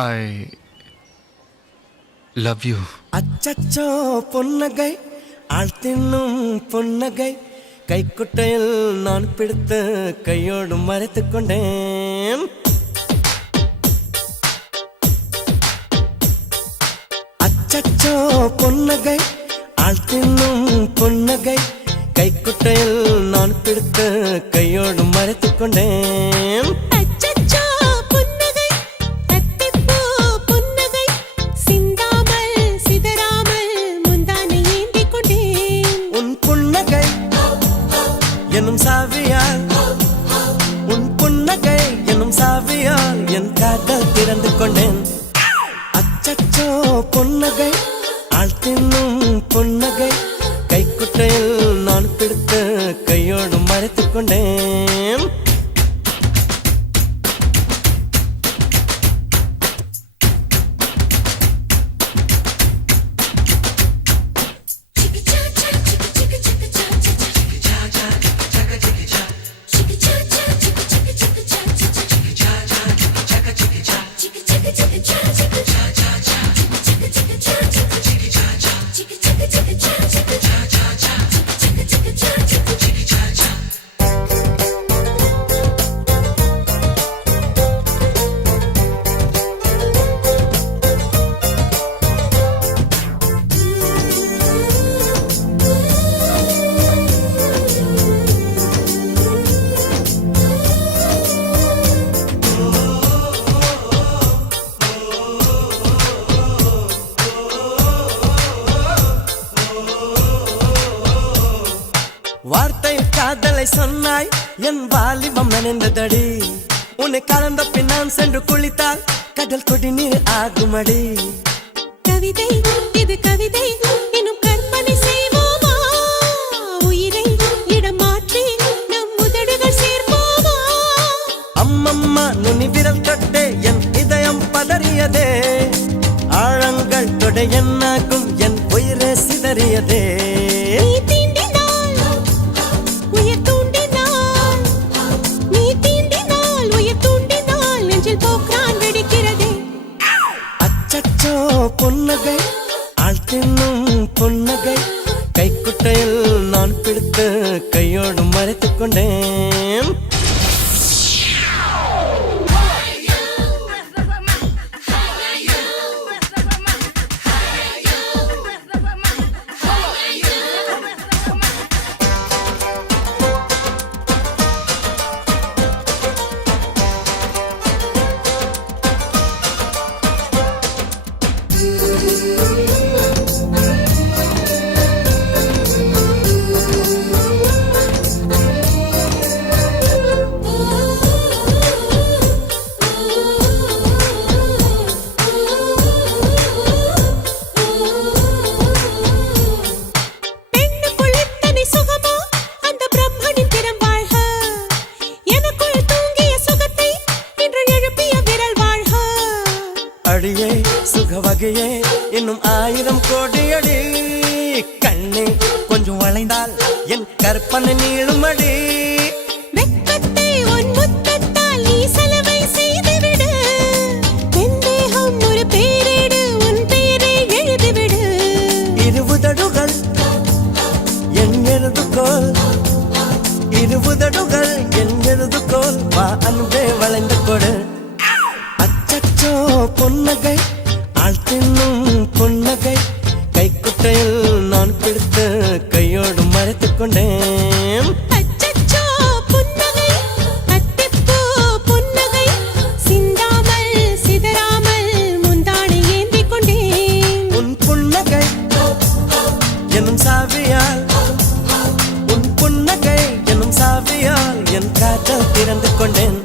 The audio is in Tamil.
I love you. அச்சச்சோ பொன்னகை ஆள் தின்னும் பொன்னகை கைக்குட்டையில் நான் பிடித்து கையோடு மறைத்துக் கொண்டேன். அச்சச்சோ பொன்னகை ஆள் தின்னும் பொன்னகை கைக்குட்டையில் நான் பிடித்து கையோடு மறைத்துக் கொண்டேன். எனும் சாவியால் உன் புன்னகை எனும் சாவியால் என் காதல் திறந்து கொண்டேன். அச்சச்சோ பொன்னகை ஆள் தின்னும் பொன்னகை கைக்குட்டையில் நான் பிடித்து கையோடு மறைத்துக் கொண்டேன். வார்த்தை காதலை சொன்னாய் என் வாலிபம் நனைந்ததடி. உன்னை கலந்த பின் நான் சென்று குளித்தால் கடல் கொடி நீர் ஆகுமடி. கவிதை இது கவிதை இன்னும் கற்பனை செய்வோமா? உயிரை இடம் மாற்றி நம் உதடுகள் சேர்ப்போமா? அம்மம்மா நுனி விரல் தொட்டே என் இதயம் பதறியதே. ஆழங்கள் தொட என்னாகும் என் உயிரே சிதறியதே. பொன்னகை ஆள் தின்னும் பொன்னகை கைக்குட்டையில் நான் பிடித்து கையோடு மறைத்துக் கொண்டேன். அடியே சுக வகையே இன்னும் 1000 கோடி அடி. கண்ணே கொஞ்சம் வளைந்தால் என் கற்பனை நீளுமடி. வெட்கத்தை உன் முத்தத்தால் நீ சலவை செய்துவிடு. என் தேகம் ஒரு பேரேடு உன் பெயரை எழுதிவிடு. இருபுதடுகள் என் எழுதுகோல் இருபுதடுகள் என் எழுதுகோல் வா அன்பே வளைந்து கொடு. அச்சச்சோ பொன்னகை ஆள் தின்னும் பொன்னகை கைக்குட்டையில் நான் பிடித்து கையோடு மறைத்துக் கொண்டேன். அச்சச்சோ பொன்னகை அத்திப்பூ பொன்னகை சிந்தாமல் சிதறாமல் முந்தானை ஏந்திக் கொண்டேன். உன் புன்னகை எனும் சாவியால் உன் புன்னகை எனும் சாவியால் என் காதல் திறந்து கொண்டேன்.